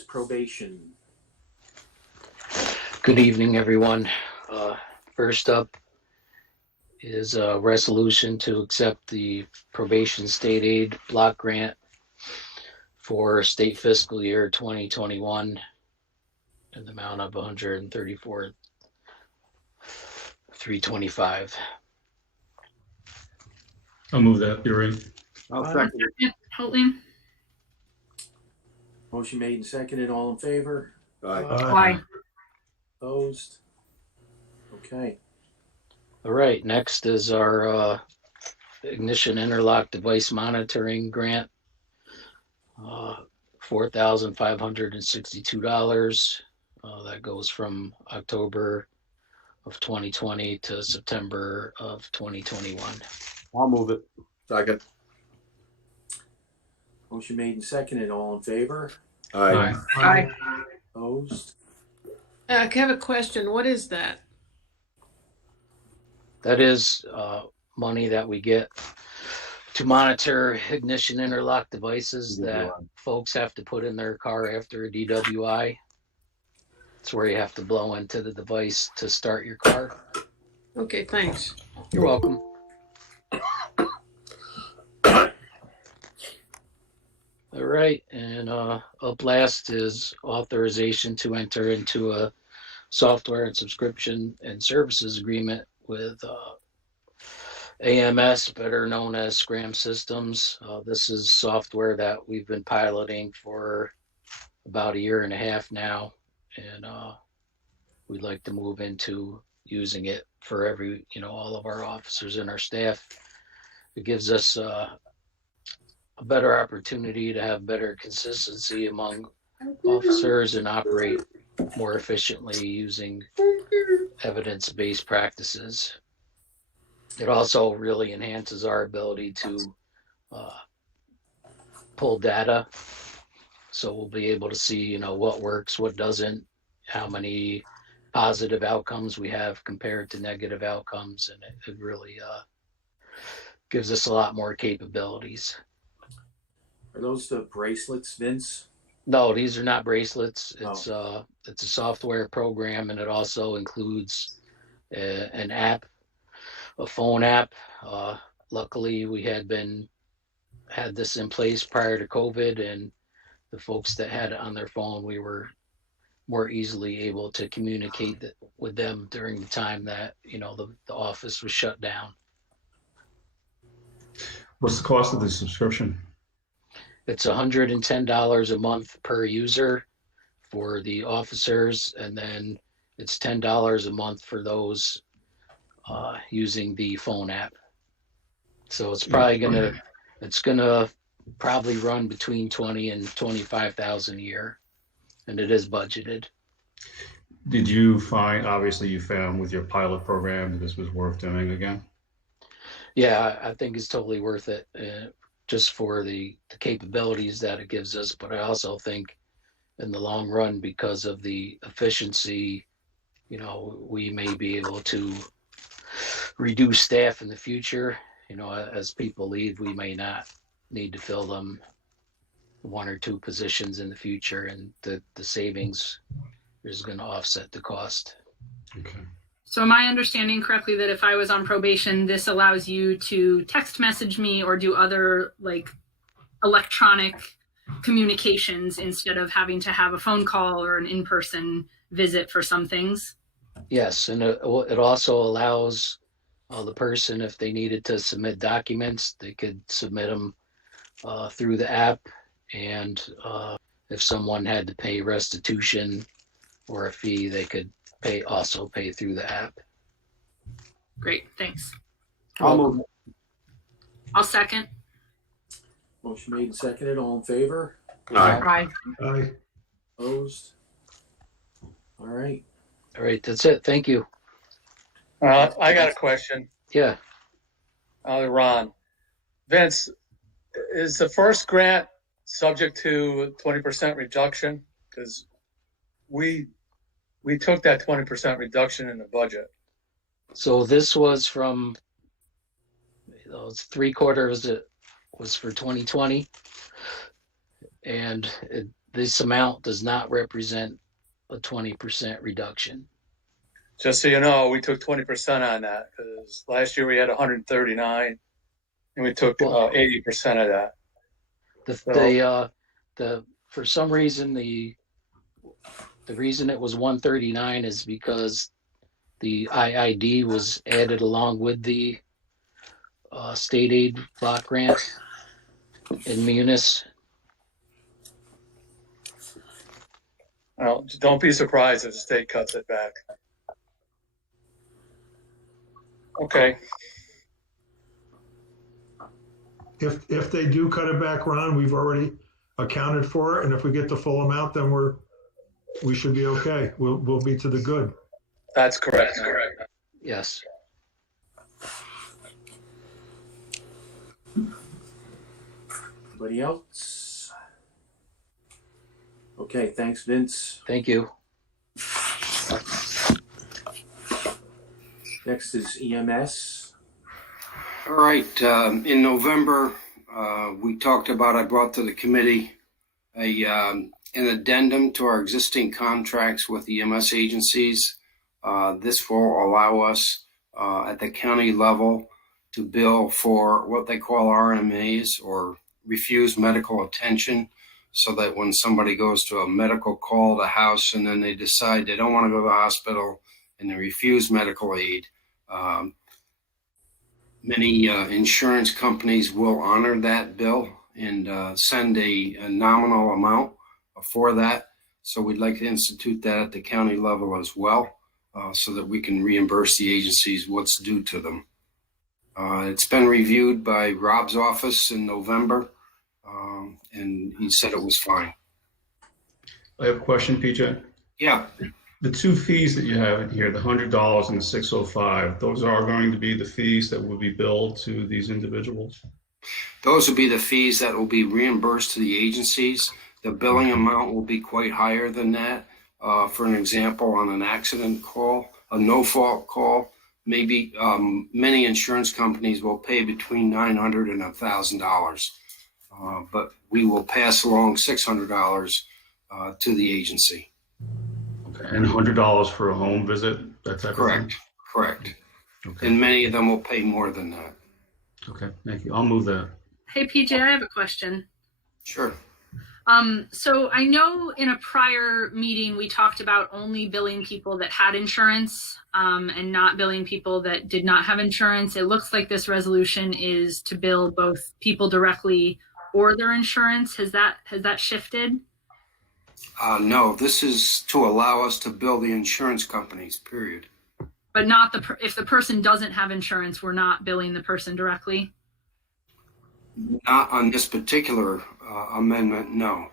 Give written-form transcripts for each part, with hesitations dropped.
Probation. Good evening, everyone. First up is a resolution to accept the probation state aid block grant for state fiscal year 2021 in the amount of $134,325. I'll move that, Uri. I'll second it. Holtman. Motion made and seconded. All in favor? Aye. Opposed? Okay. All right, next is our ignition interlock device monitoring grant, $4,562. That goes from October of 2020 to September of 2021. I'll move it. Second. Motion made and seconded. All in favor? Aye. Aye. Opposed? I have a question. What is that? That is money that we get to monitor ignition interlock devices that folks have to put in their car after a DWI. It's where you have to blow into the device to start your car. Okay, thanks. You're welcome. All right, and up last is authorization to enter into a software and subscription and services agreement with AMS, better known as Scram Systems. This is software that we've been piloting for about 1.5 years now, and we'd like to move into using it for all of our officers and our staff. It gives us a better opportunity to have better consistency among officers and operate more efficiently using evidence-based practices. It also really enhances our ability to pull data. So we'll be able to see, what works, what doesn't, how many positive outcomes we have compared to negative outcomes. And it really gives us a lot more capabilities. Are those the bracelets, Vince? No, these are not bracelets. It's a software program, and it also includes an app, a phone app. Luckily, we had this in place prior to COVID, and the folks that had it on their phone, we were more easily able to communicate with them during the time that the office was shut down. What's the cost of the subscription? It's $110 a month per user for the officers, and then it's $10 a month for those using the phone app. So it's probably gonna run between $20,000 and $25,000 a year, and it is budgeted. Did you find with your pilot program that this was worth doing again? Yeah, I think it's totally worth it. Just for the capabilities that it gives us, but I also think in the long run, because of the efficiency, we may be able to reduce staff in the future. As people leave, we may not need to fill them 1 or 2 positions in the future, and the savings is going to offset the cost. Okay. So am I understanding correctly that if I was on probation, this allows you to text message me or do other electronic communications instead of having to have a phone call or an in-person visit for some things? Yes, and it also allows the person, if they needed to submit documents, they could submit them through the app. And if someone had to pay restitution or a fee, they could pay through the app. Great, thanks. I'll move it. I'll second. Motion made and seconded. All in favor? Aye. Aye. Opposed? All right. All right, that's it. Thank you. I got a question. Yeah. Ron. Vince, is the first grant subject to 20% reduction? Because we took that 20% reduction in the budget. So this was from, it's 3/4 it was for 2020. And this amount does not represent a 20% reduction. Just so you know, we took 20% on that because last year we had 139 and we took 80% of that. For some reason, the reason it was 139 is because the IID was added along with the state aid block grant in Munis. Well, don't be surprised if the state cuts it back. Okay. If they do cut it back, Ron, we've already accounted for it, and if we get the full amount, then we should be okay. We'll be to the good. That's correct. Yes. Anybody else? Okay, thanks, Vince. Thank you. Next is EMS. All right. In November, we talked about, I brought to the committee an addendum to our existing contracts with EMS agencies. This will allow us at the county level to bill for what they call RMAs, or refused medical attention, so that when somebody goes to a medical call at a house and then they decide they don't want to go to the hospital and they refuse medical aid, many insurance companies will honor that bill and send a nominal amount for that. So we'd like to institute that at the county level as well, so that we can reimburse the agencies what's due to them. It's been reviewed by Rob's office in November, and he said it was fine. I have a question, PJ. Yeah. The two fees that you have in here, the $100 and the $605, those are going to be the fees that will be billed to these individuals? Those will be the fees that will be reimbursed to the agencies. The billing amount will be quite higher than that. For an example, on an accident call, a no-fault call, maybe many insurance companies will pay between $900 and $1,000, but we will pass along $600 to the agency. Okay. And $100 for a home visit? That's correct. Correct. Okay. And many of them will pay more than that. Okay, thank you. I'll move that. Hey, PJ, I have a question. Sure. So I know in a prior meeting, we talked about only billing people that had insurance, and not billing people that did not have insurance. It looks like this resolution is to bill both people directly or their insurance. Has that shifted? No, this is to allow us to bill the insurance companies, period. But not if the person doesn't have insurance, we're not billing the person directly? Not on this particular amendment, no.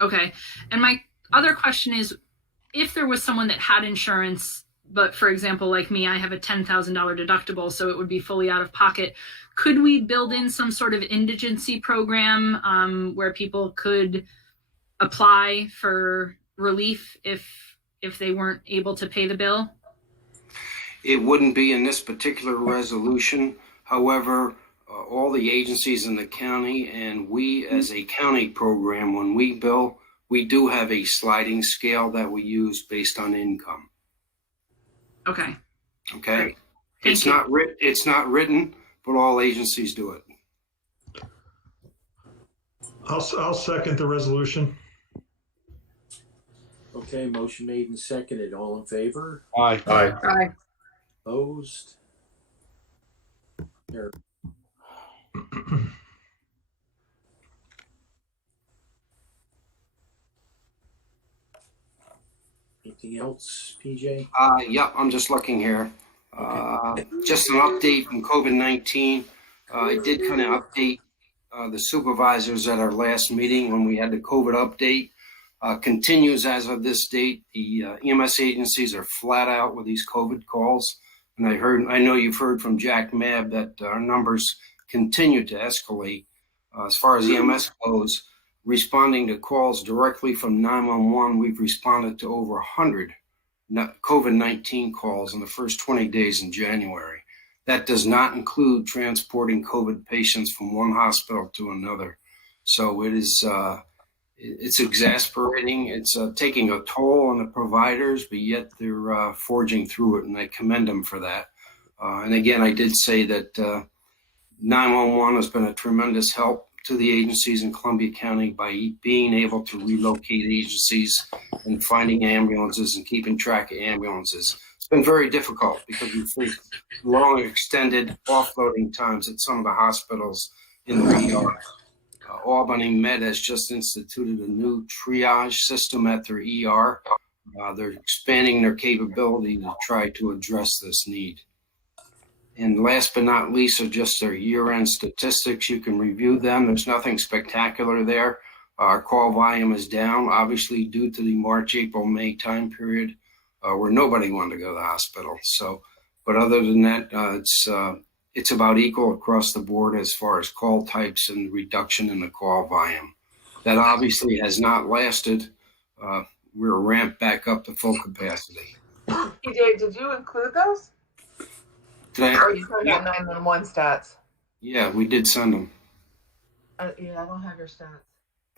Okay. And my other question is, if there was someone that had insurance, but for example, like me, I have a $10,000 deductible, so it would be fully out of pocket, could we build in some sort of indigency program where people could apply for relief if they weren't able to pay the bill? It wouldn't be in this particular resolution. However, all the agencies in the county and we as a county program, when we bill, we do have a sliding scale that we use based on income. Okay. Okay. Great. It's not written, but all agencies do it. I'll second the resolution. Okay, motion made and seconded. All in favor? Aye. Aye. Aye. Opposed? There. Anything else, PJ? Yeah, I'm just looking here. Just an update from COVID-19. I did kind of update the supervisors at our last meeting when we had the COVID update. Continues as of this date. The EMS agencies are flat out with these COVID calls. And I know you've heard from Jack Mabb that our numbers continue to escalate. As far as EMS goes, responding to calls directly from 911, we've responded to over 100 COVID-19 calls in the first 20 days in January. That does not include transporting COVID patients from one hospital to another. So it is it's exasperating. It's taking a toll on the providers, but yet they're forging through it, and I commend them for that. And again, I did say that 911 has been a tremendous help to the agencies in Columbia County by being able to relocate agencies and finding ambulances and keeping track of ambulances. It's been very difficult because we face long extended offloading times at some of the hospitals in the ER. Albany Med has just instituted a new triage system at their ER. They're expanding their capability to try to address this need. And last but not least are just their year-end statistics. You can review them. There's nothing spectacular there. Our call volume is down, obviously due to the March, April, May time period where nobody wanted to go to the hospital. So, but other than that, it's about equal across the board as far as call types and reduction in the call volume. That obviously has not lasted. We're ramped back up to full capacity. PJ, did you include those? Or you sent out 911 stats? Yeah, we did send them. Yeah, I don't have your stats.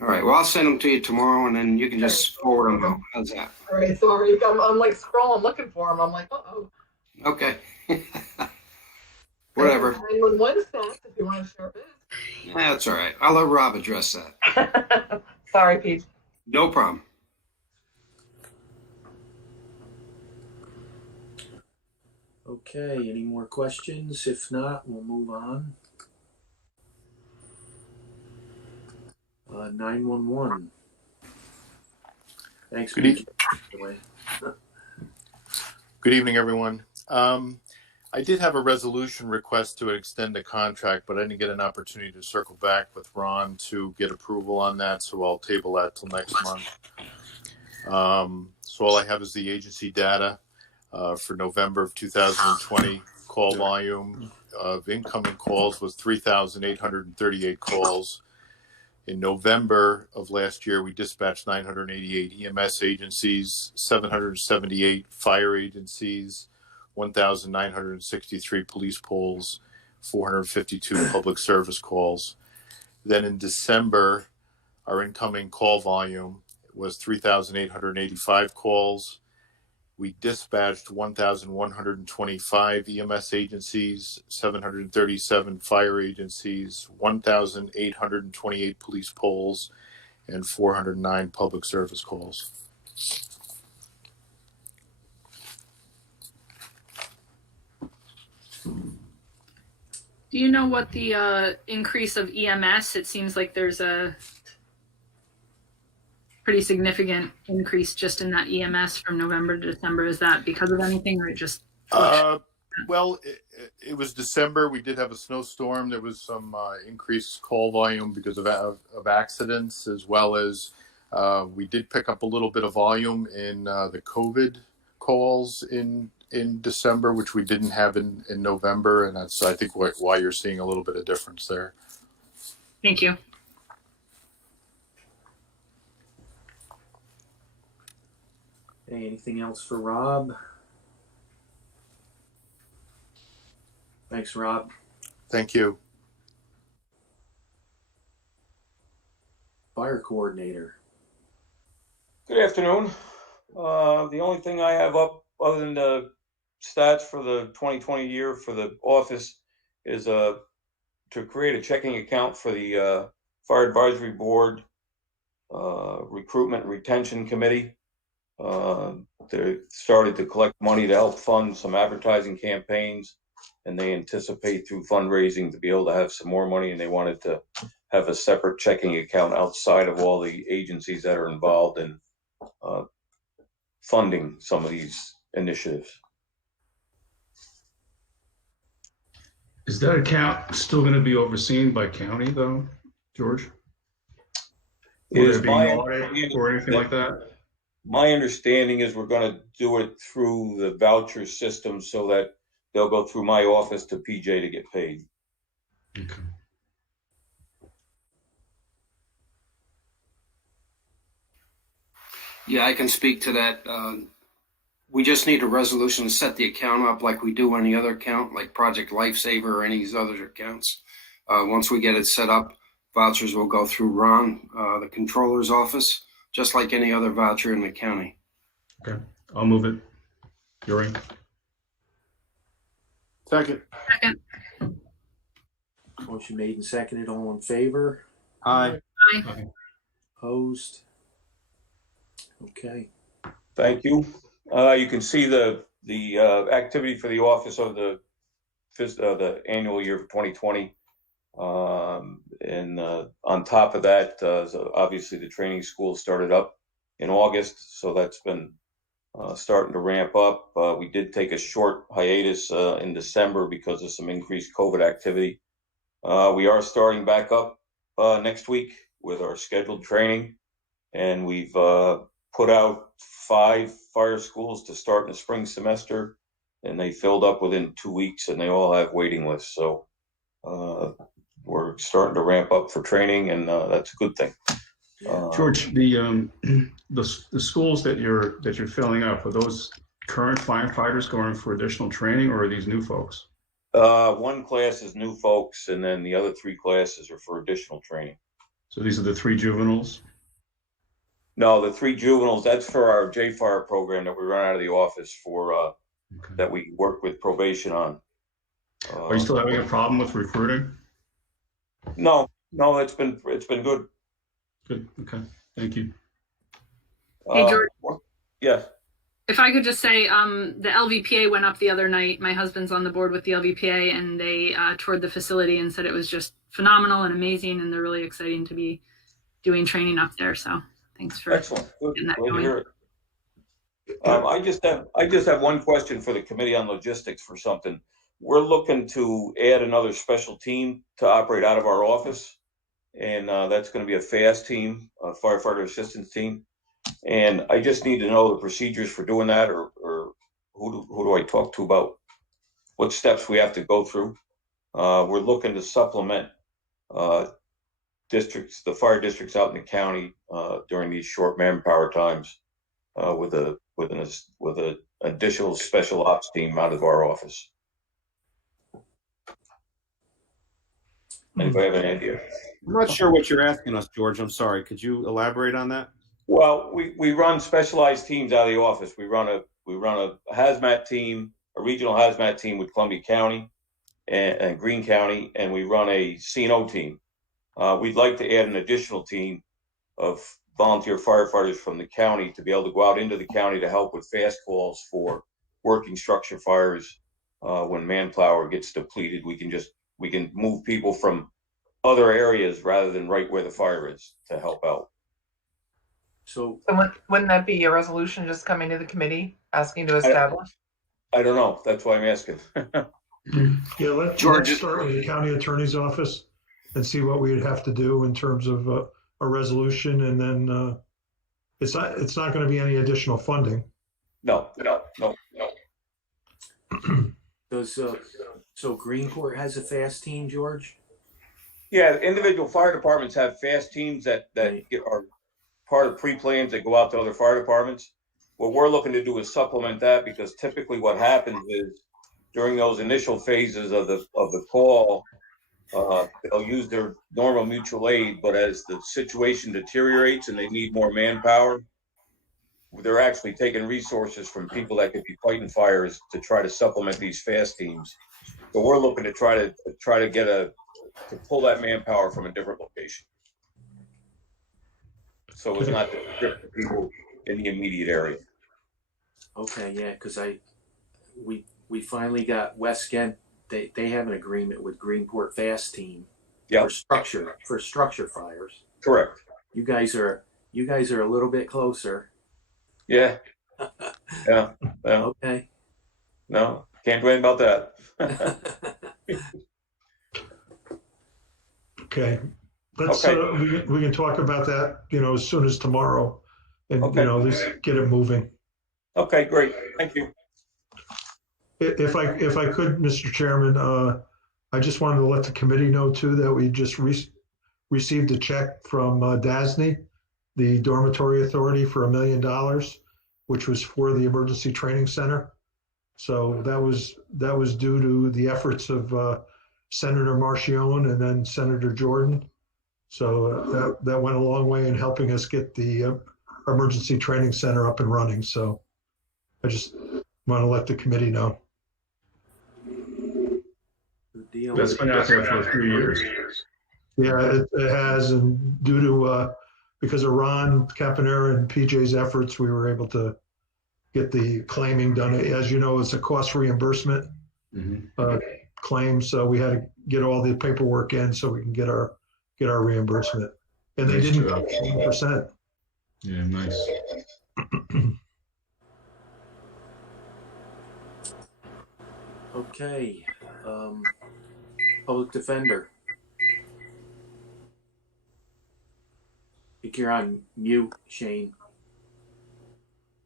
All right, well, I'll send them to you tomorrow, and then you can just forward them out. How's that? All right, sorry. I'm like scrolling, looking for them. I'm like, uh-oh. Okay. Whatever. 911 stats, if you want to share it. That's all right. I'll let Rob address that. Sorry, Pete. No problem. Okay, any more questions? If not, we'll move on. 911. Thanks. Good evening, everyone. I did have a resolution request to extend the contract, but I didn't get an opportunity to circle back with Ron to get approval on that, so I'll table that till next month. So all I have is the agency data for November of 2020. Call volume of incoming calls was 3,838 calls. In November of last year, we dispatched 988 EMS agencies, 778 fire agencies, 1,963 police polls, 452 public service calls. Then in December, our incoming call volume was 3,885 calls. We dispatched 1,125 EMS agencies, 737 fire agencies, 1,828 police polls, and 409 public service calls. Do you know what the increase of EMS? It seems like there's a pretty significant increase just in that EMS from November to December. Is that because of anything, or it just? Well, it was December. We did have a snowstorm. There was some increased call volume because of accidents, as well as we did pick up a little bit of volume in the COVID calls in December, which we didn't have in November, and that's, I think, why you're seeing a little bit of difference there. Thank you. Hey, anything else for Rob? Thanks, Rob. Thank you. Fire coordinator. Good afternoon. The only thing I have up, other than the stats for the 2020 year for the office, is to create a checking account for the Fire Advisory Board Recruitment and Retention Committee. They started to collect money to help fund some advertising campaigns, and they anticipate through fundraising to be able to have some more money, and they wanted to have a separate checking account outside of all the agencies that are involved in funding some of these initiatives. Is that account still going to be overseen by county, though, George? Will there be an audit or anything like that? My understanding is we're going to do it through the voucher system so that they'll go through my office to PJ to get paid. Okay. Yeah, I can speak to that. We just need a resolution to set the account up like we do any other account, like Project Lifesaver or any of these other accounts. Once we get it set up, vouchers will go through Ron, the controller's office, just like any other voucher in the county. Okay, I'll move it. Yuri? Second. Second. Motion made and seconded. All in favor? Aye. Aye. Opposed? Okay. Thank you. You can see the activity for the office of the annual year for 2020. And on top of that, so obviously the training school started up in August, so that's been starting to ramp up. We did take a short hiatus in December because of some increased COVID activity. We are starting back up next week with our scheduled training, and we've put out 5 fire schools to start in the spring semester, and they filled up within 2 weeks, and they all have waiting lists. So we're starting to ramp up for training, and that's a good thing. George, the schools that you're filling up, are those current firefighters going for additional training, or are these new folks? 1 class is new folks, and then the other 3 classes are for additional training. So these are the 3 juveniles? No, the 3 juveniles, that's for our JFire program that we run out of the office for, Okay. that we work with probation on. Are you still having a problem with recruiting? No, it's been good. Good, okay, thank you. Hey, George. Yes. If I could just say, the LVPA went up the other night. My husband's on the board with the LVPA, and they toured the facility and said it was just phenomenal and amazing, and they're really exciting to be doing training up there. So thanks for Excellent. Good. getting that Glad to going. hear it. I just have one question for the Committee on Logistics for something. We're looking to add another special team to operate out of our office, and that's going to be a FAST team, a firefighter assistance team. And I just need to know the procedures for doing that, or who do I talk to about what steps we have to go through. We're looking to supplement districts, the fire districts out in the county during these short manpower times with an additional special ops team out of our office. Anybody have an idea? I'm not sure what you're asking us, George. I'm sorry. Could you elaborate on that? Well, we run specialized teams out of the office. We run a hazmat team, a regional hazmat team with Columbia County and Greene County, and we run a C&O team. We'd like to add an additional team of volunteer firefighters from the county to be able to go out into the county to help with fast calls for working structure fires. When manpower gets depleted, we can move people from other areas rather than right where the fire is to help out. So wouldn't that be a resolution just coming to the committee asking to establish? I don't know. That's why I'm asking. Yeah, let's start with the county attorney's office and see what we'd have to do in terms of a resolution, and then it's not going to be any additional funding. No. does so Greenport has a fast team, George? Yeah, individual fire departments have fast teams that are part of pre-plans that go out to other fire departments. What we're looking to do is supplement that, because typically what happens is during those initial phases of the call, they'll use their normal mutual aid, but as the situation deteriorates and they need more manpower, they're actually taking resources from people that could be fighting fires to try to supplement these fast teams. So we're looking to try to get to pull that manpower from a different location. So it's not to grip the people in the immediate area. Okay, yeah, because we finally got West Kent. They have an agreement with Greenport Fast Team for structure fires. Correct. You guys are a little bit closer. Yeah. Yeah. Okay. No, can't do anything about that. Okay. Let's we can talk about that, as soon as tomorrow, and at least get it moving. Okay, great. Thank you. If I could, Mr. Chairman, I just wanted to let the committee know too that we just received a check from DASNY, the Dormitory Authority, for $1 million, which was for the Emergency Training Center. So that was due to the efforts of Senator Marchione and then Senator Jordan. So that went a long way in helping us get the emergency training center up and running. So I just want to let the committee know. Good deal. That's been out there for a few years. Yeah, it has, and due to because of Ron Caponera and PJ's efforts, we were able to get the claiming done. As you know, it's a cost reimbursement claim, so we had to get all the paperwork in so we can get our reimbursement. And they didn't go 100%. Yeah, nice. Okay. Public defender. I think you're on mute, Shane.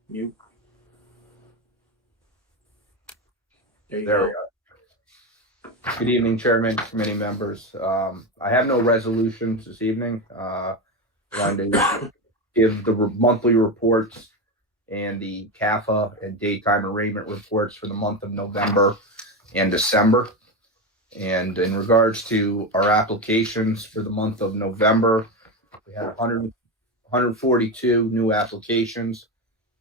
Mute. There you There go. we go. Good evening, Chairman, committee members. I have no resolutions this evening. Wanted to give the monthly reports and the CAFA and daytime arraignment reports for the month of November and December. And in regards to our applications for the month of November, we had 142 new applications.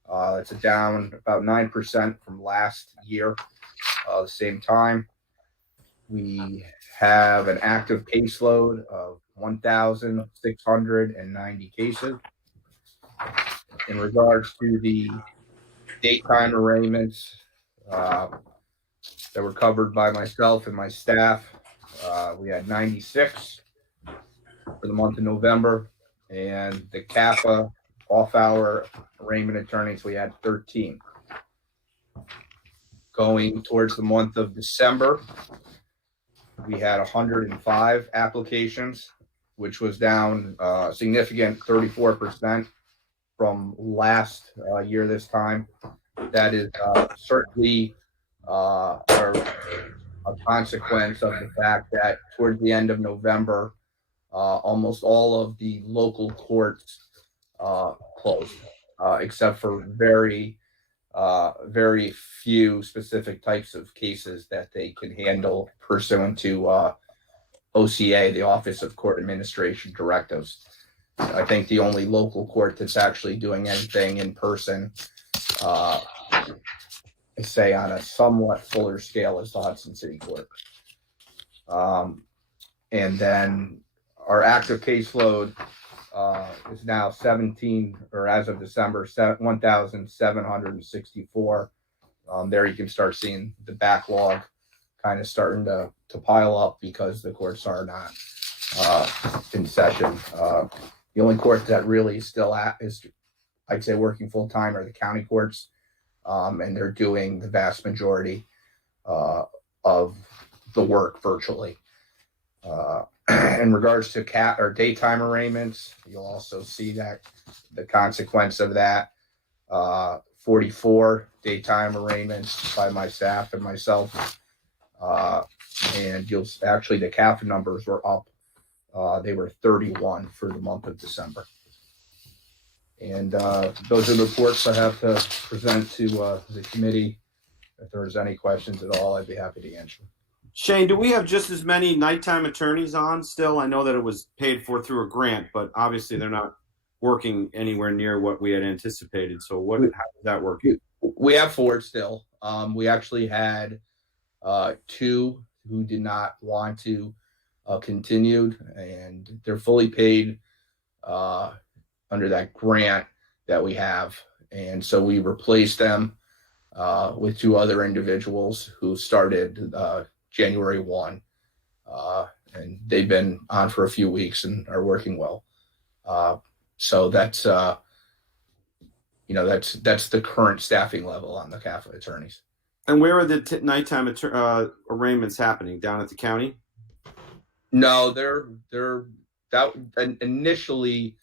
That's a down about 9% from last year. The same time, we have an active caseload of 1,690 cases. In regards to the daytime arraignments that were covered by myself and my staff, we had 96 for the month of November, and the CAFA off-hour arraignment attorneys, we had 13. Going towards the month of December, we had 105 applications, which was down a significant 34% from last year this time. That is certainly a consequence of the fact that towards the end of November, almost all of the local courts closed, except for very few specific types of cases that they can handle pursuant to OCA, the Office of Court Administration directives. I think the only local court that's actually doing anything in person, say on a somewhat fuller scale, is the Hudson City Court. And then our active caseload is now 17, or as of December, 1,764. There you can start seeing the backlog kind of starting to pile up because the courts are not in session. The only court that really still is, I'd say, working full time are the county courts, and they're doing the vast majority of the work virtually. In regards to daytime arraignments, you'll also see that the consequence of that, 44 daytime arraignments by my staff and myself. And you'll actually, the CAFA numbers were up. They were 31 for the month of December. And those are the reports I have to present to the committee. If there's any questions at all, I'd be happy to answer. Shane, do we have just as many nighttime attorneys on still? I know that it was paid for through a grant, but obviously they're not working anywhere near what we had anticipated. So how does that work? We have 4 still. We actually had 2 who did not want to continued, and they're fully paid under that grant that we have. And so we replaced them with 2 other individuals who started January 1. And they've been on for a few weeks and are working well. So that's that's the current staffing level on the CAFA attorneys. And where are the nighttime arraignments happening? Down at the county? No, they're initially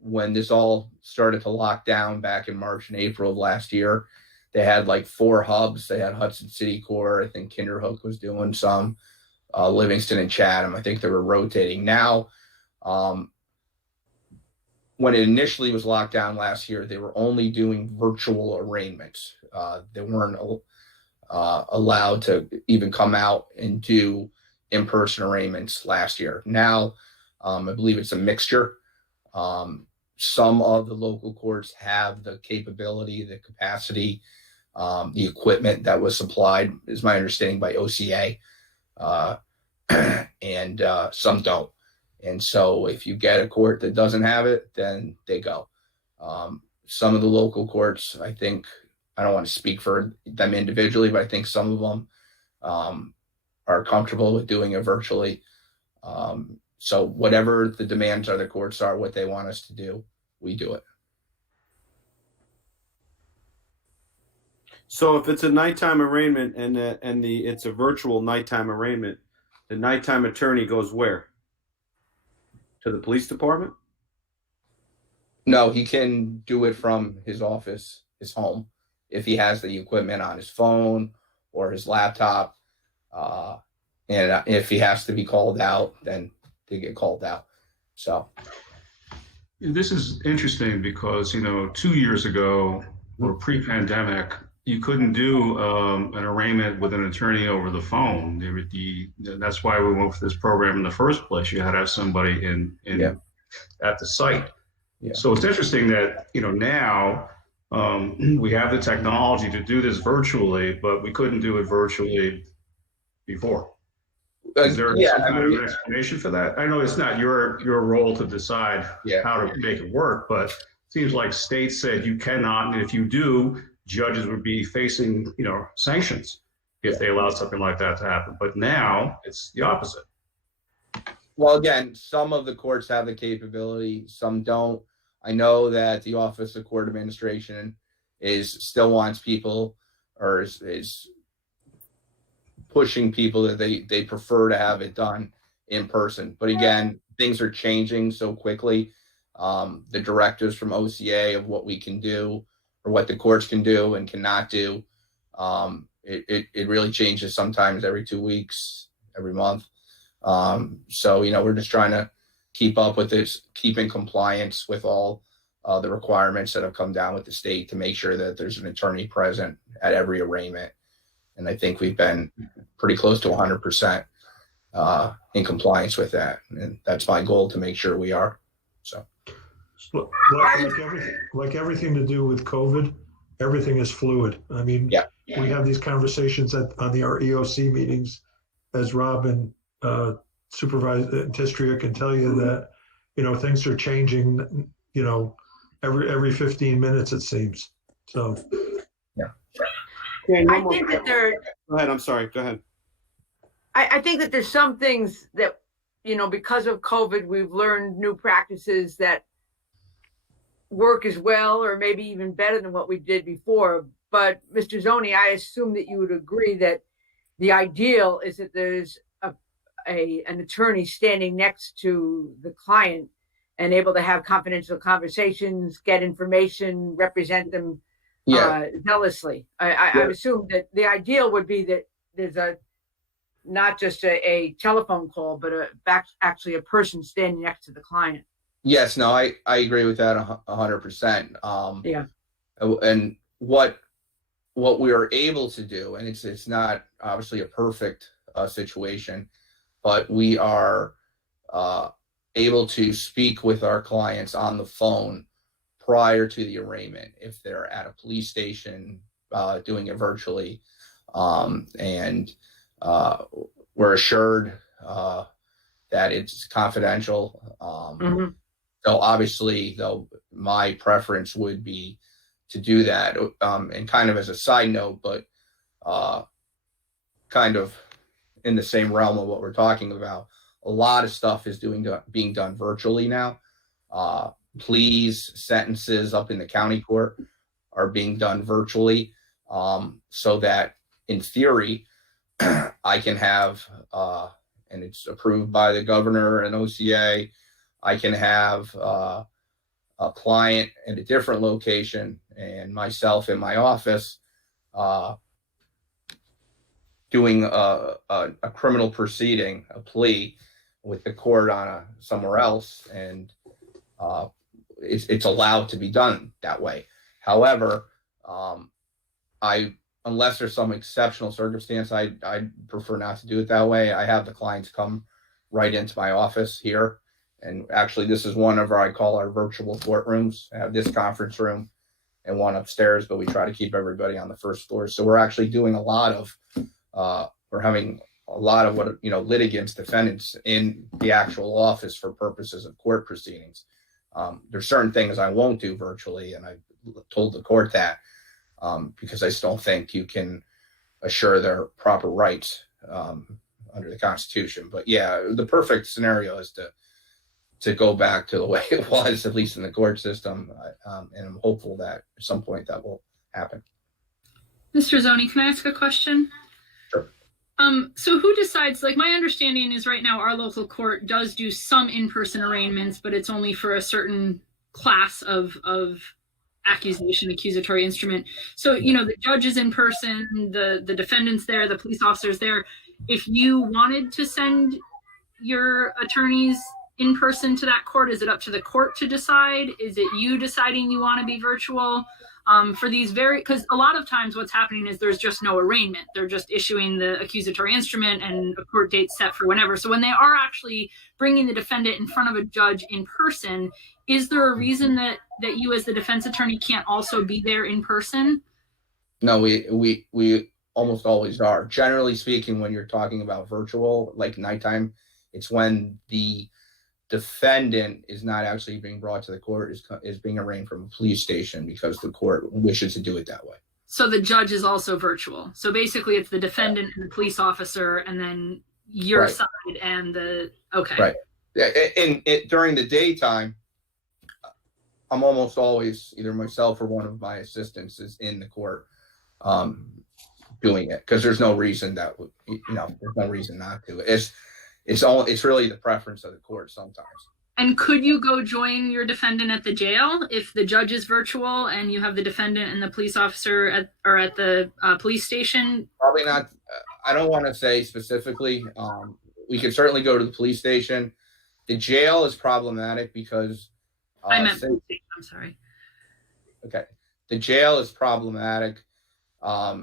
when this all started to lock down back in March and April of last year, they had like 4 hubs. They had Hudson City Court. I think Kinderhook was doing some, Livingston and Chatham. I think they were rotating. Now, when it initially was locked down last year, they were only doing virtual arraignments. They weren't allowed to even come out and do in-person arraignments last year. Now, I believe it's a mixture. Some of the local courts have the capability, the capacity, the equipment that was supplied, is my understanding, by OCA, and some don't. And so if you get a court that doesn't have it, then they go. Some of the local courts, I think, I don't want to speak for them individually, but I think some of them are comfortable with doing it virtually. So whatever the demands of the courts are, what they want us to do, we do it. So if it's a nighttime arraignment and it's a virtual nighttime arraignment, the nighttime attorney goes where? To the police department? No, he can do it from his office, his home, if he has the equipment on his phone or his laptop. And if he has to be called out, then they get called out. So this is interesting because, 2 years ago or pre-pandemic, you couldn't do an arraignment with an attorney over the phone. That's why we went for this program in the first place. You had to have somebody at the site. Yeah. So it's interesting that, now we have the technology to do this virtually, but we couldn't do it virtually before. Is there some kind of an explanation for that? I know it's not your role to decide how to make it work, but it seems like states said you cannot, and if you do, judges would be facing, sanctions if they allowed something like that to happen. But now it's the opposite. Well, again, some of the courts have the capability, some don't. I know that the Office of Court Administration still wants people, or is pushing people that they prefer to have it done in person. But again, things are changing so quickly. The directives from OCA of what we can do or what the courts can do and cannot do, it really changes sometimes every 2 weeks, every month. So, we're just trying to keep up with this, keep in compliance with all the requirements that have come down with the state to make sure that there's an attorney present at every arraignment. And I think we've been pretty close to 100% in compliance with that. And that's my goal, to make sure we are. So, like everything to do with COVID, everything is fluid. I mean, we have these conversations on our EOC meetings, as Rob and Supervisor Tistria can tell you that, things are changing, every 15 minutes, it seems. So. I think that Go ahead. I'm sorry. Go ahead. I think that there's some things that, because of COVID, we've learned new practices that work as well, or maybe even better than what we did before. But Mr. Zoni, I assume that you would agree that the ideal is that there's an attorney standing next to the client and able to have confidential conversations, get information, represent them zealously. I assume that the ideal would be that there's not just a telephone call, but actually a person standing next to the client. Yes, no, I agree with that 100%. And what we are able to do, and it's not obviously a perfect situation, but we are able to speak with our clients on the phone prior to the arraignment if they're at a police station, doing it virtually, and we're assured that it's confidential. So obviously, though, my preference would be to do that. And kind of as a side note, but kind of in the same realm of what we're talking about, a lot of stuff is being done virtually now. Pleas, sentences up in the county court are being done virtually, so that in theory, I can have, and it's approved by the governor and OCA, I can have a client in a different location and myself in my office doing a criminal proceeding, a plea with the court on somewhere else, and it's allowed to be done that way. However, unless there's some exceptional circumstance, I prefer not to do it that way. I have the clients come right into my office here, And actually, this is one of I call our virtual courtrooms. I have this conference room and one upstairs, but we try to keep everybody on the first floor. So we're actually doing a lot of, we're having a lot of what, litigants, defendants in the actual office for purposes of court proceedings. There's certain things I won't do virtually, and I told the court that because I still think you can assure their proper rights under the Constitution. But yeah, the perfect scenario is to go back to the way it was, at least in the court system. And I'm hopeful that at some point that will happen. Mr. Zoni, can I ask a question? Sure. So who decides, like my understanding is right now our local court does do some in-person arraignments, but it's only for a certain class of accusatory instrument. So, the judge is in person, the defendant's there, the police officer's there. If you wanted to send your attorneys in person to that court, is it up to the court to decide? Is it you deciding you want to be virtual? For these because a lot of times what's happening is there's just no arraignment. They're just issuing the accusatory instrument and a court date set for whenever. So when they are actually bringing the defendant in front of a judge in person, is there a reason that you as the defense attorney can't also be there in person? No, we almost always are. Generally speaking, when you're talking about virtual, like nighttime, it's when the defendant is not actually being brought to the court, is being arraigned from a police station because the court wishes to do it that way. So the judge is also virtual. So basically it's the defendant and the police officer and then your Right. side and okay. Right. And during the daytime, I'm almost always either myself or one of my assistants is in the court doing it because there's no reason there's no reason not to. It's really the preference of the court sometimes. And could you go join your defendant at the jail if the judge is virtual and you have the defendant and the police officer at the police station? Probably not. I don't want to say specifically. We could certainly go to the police station. The jail is problematic because I meant police station, I'm sorry. Okay. The jail is problematic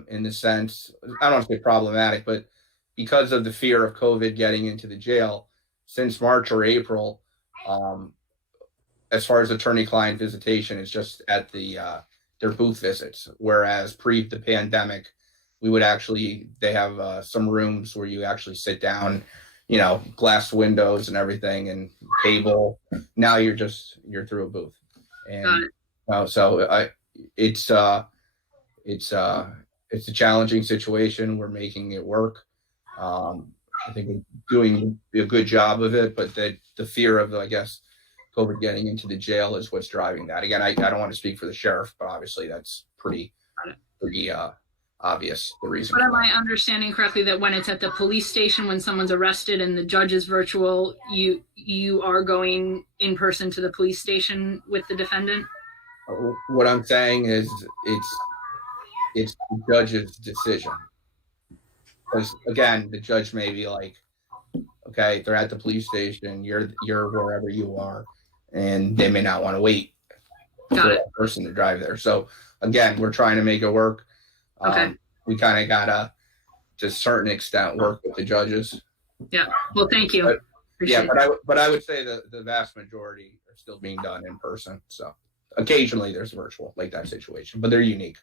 in the sense, I don't want to say problematic, but because of the fear of COVID getting into the jail, since March or April, as far as attorney-client visitation, it's just at their booth visits. Whereas pre the pandemic, they have some rooms where you actually sit down, glass windows and everything and table. Now you're through a booth. And so it's a challenging situation. We're making it work. I think we're doing a good job of it, but the fear of, I guess, COVID getting into the jail is what's driving that. Again, I don't want to speak for the sheriff, but obviously that's pretty obvious, the reason. But am I understanding correctly that when it's at the police station, when someone's arrested and the judge is virtual, you are going in person to the police station with the defendant? What I'm saying is it's the judge's decision. Because again, the judge may be like, okay, they're at the police station, you're wherever you are, and they may not want to wait for that person to drive there. So again, we're trying to make it work. Okay. We kind of gotta, to a certain extent, work with the judges. Yeah. Well, thank you. But I would say the vast majority are still being done in person. So occasionally there's virtual, like that situation, but they're unique.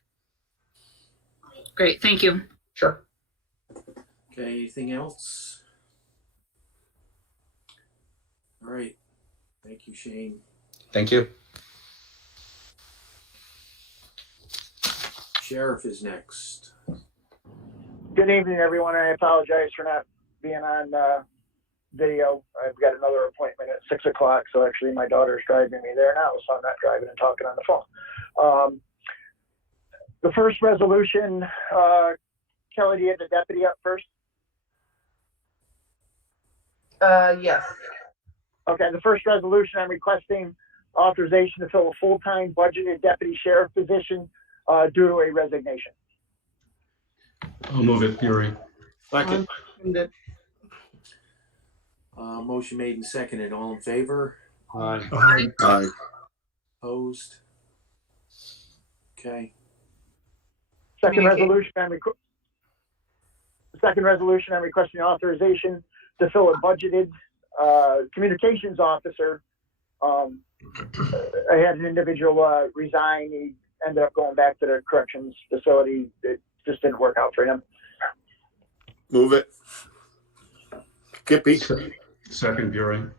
Great. Thank you. Sure. Okay, anything else? All right. Thank you, Shane. Thank you. Sheriff is next. Good evening, everyone. I apologize for not being on video. I've got another appointment at 6 o'clock, so actually my daughter's driving me there now, so I'm not driving and talking on the phone. The first resolution, Kelly, do you have the deputy up first? Yes. Okay, the first resolution, I'm requesting authorization to fill a full-time budgeted deputy sheriff position due to a resignation. I'll move it, Fury. Second. Motion made and seconded. All in favor? Aye. Aye. Opposed? Okay. Second resolution, I'm requesting authorization to fill a budgeted communications officer. I had an individual resign. He ended up going back to the corrections facility. It just didn't work out for him. Move it. Kippy. Second, Buring.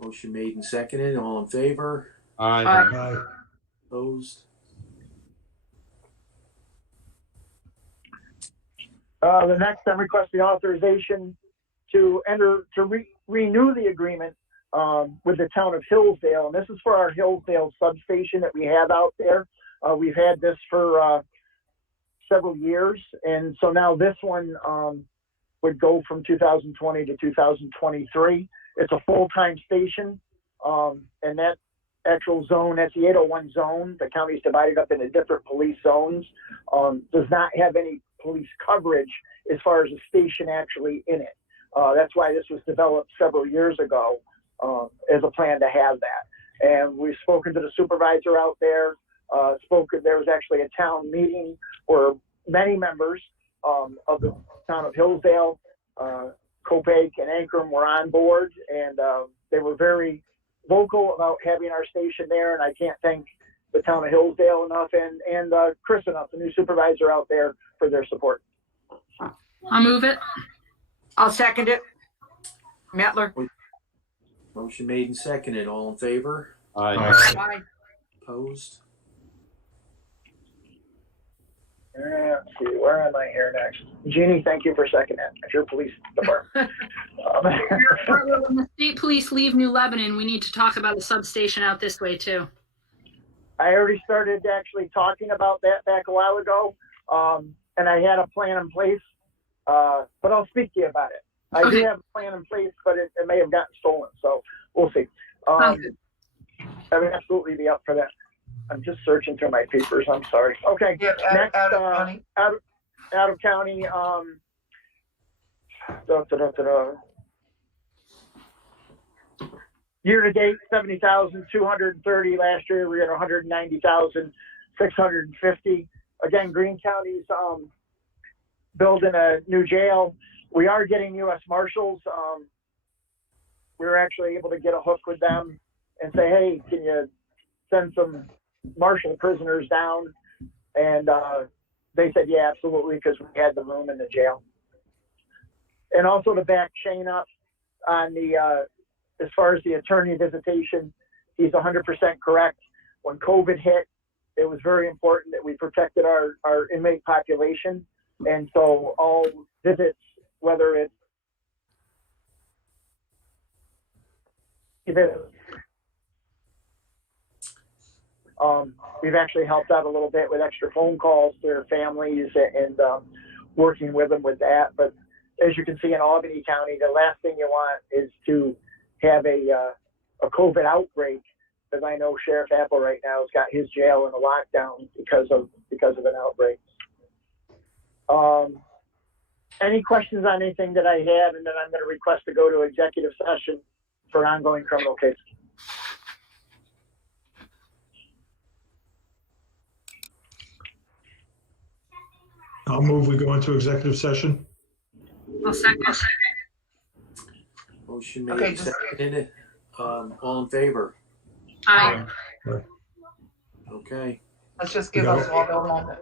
Motion made and seconded. All in favor? Aye. Aye. Opposed? The next, I'm requesting authorization to renew the agreement with the town of Hillsdale, and this is for our Hillsdale substation that we have out there. We've had this for several years, and so now this one would go from 2020 to 2023. It's a full-time station, and that actual zone, that's the 801 zone. The county's divided up into different police zones. Does not have any police coverage as far as a station actually in it. That's why this was developed several years ago as a plan to have that. And we've spoken to the supervisor out there. There was actually a town meeting where many members of the town of Hillsdale, Copac and Ankrum were on board, and they were very vocal about having our station there. And I can't thank the town of Hillsdale enough and Chris enough, the new supervisor out there, for their support. I'll move it. I'll second it. Mettler. Motion made and seconded. All in favor? Aye. Aye. Opposed? Let's see, where am I here next? Jeannie, thank you for seconding that. It's your police department. When the state police leave New Lebanon, we need to talk about a substation out this way too. I already started actually talking about that back a while ago, and I had a plan in place, but I'll speak to you about it. I do have a plan in place, but it may have gotten stolen, so we'll see. I would absolutely be up for that. I'm just searching through my papers. I'm sorry. Okay. Yeah, Next, out of county. Out of county. Year to date, 70,230. Last year we had 190,650. Again, Greene County's building a new jail. We are getting U.S. Marshals. We were actually able to get a hook with them and say, hey, can you send some Marshal prisoners down? And they said, yeah, absolutely, because we had the room in the jail. And also to back Shane up on the, as far as the attorney visitation, he's 100% correct. When COVID hit, it was very important that we protected our inmate population. And so all visits, whether it's we've actually helped out a little bit with extra phone calls to their families and working with them with that. But as you can see in Albany County, the last thing you want is to have a COVID outbreak, because I know Sheriff Apple right now has got his jail in a lockdown because of an outbreak. Any questions on anything that I had, and then I'm going to request to go to executive session for ongoing criminal cases. I'll move we go into executive session. I'll second. Motion made Okay, and seconded. All in favor? Aye. Okay. Let's just give us all a moment.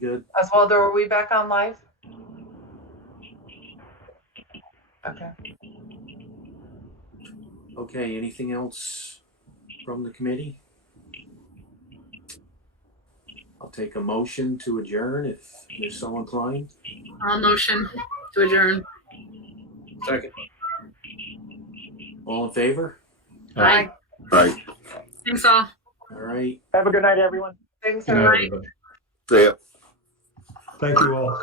Good. Oswaldo, are we back on live? Okay. Okay, anything else from the committee? I'll take a motion to adjourn if you're so inclined. I'll motion to adjourn. Second. All in favor? Aye. Right. Thanks all. All right. Have a good night, everyone. Thanks, Good night, everybody. everybody. See ya. Thank you all.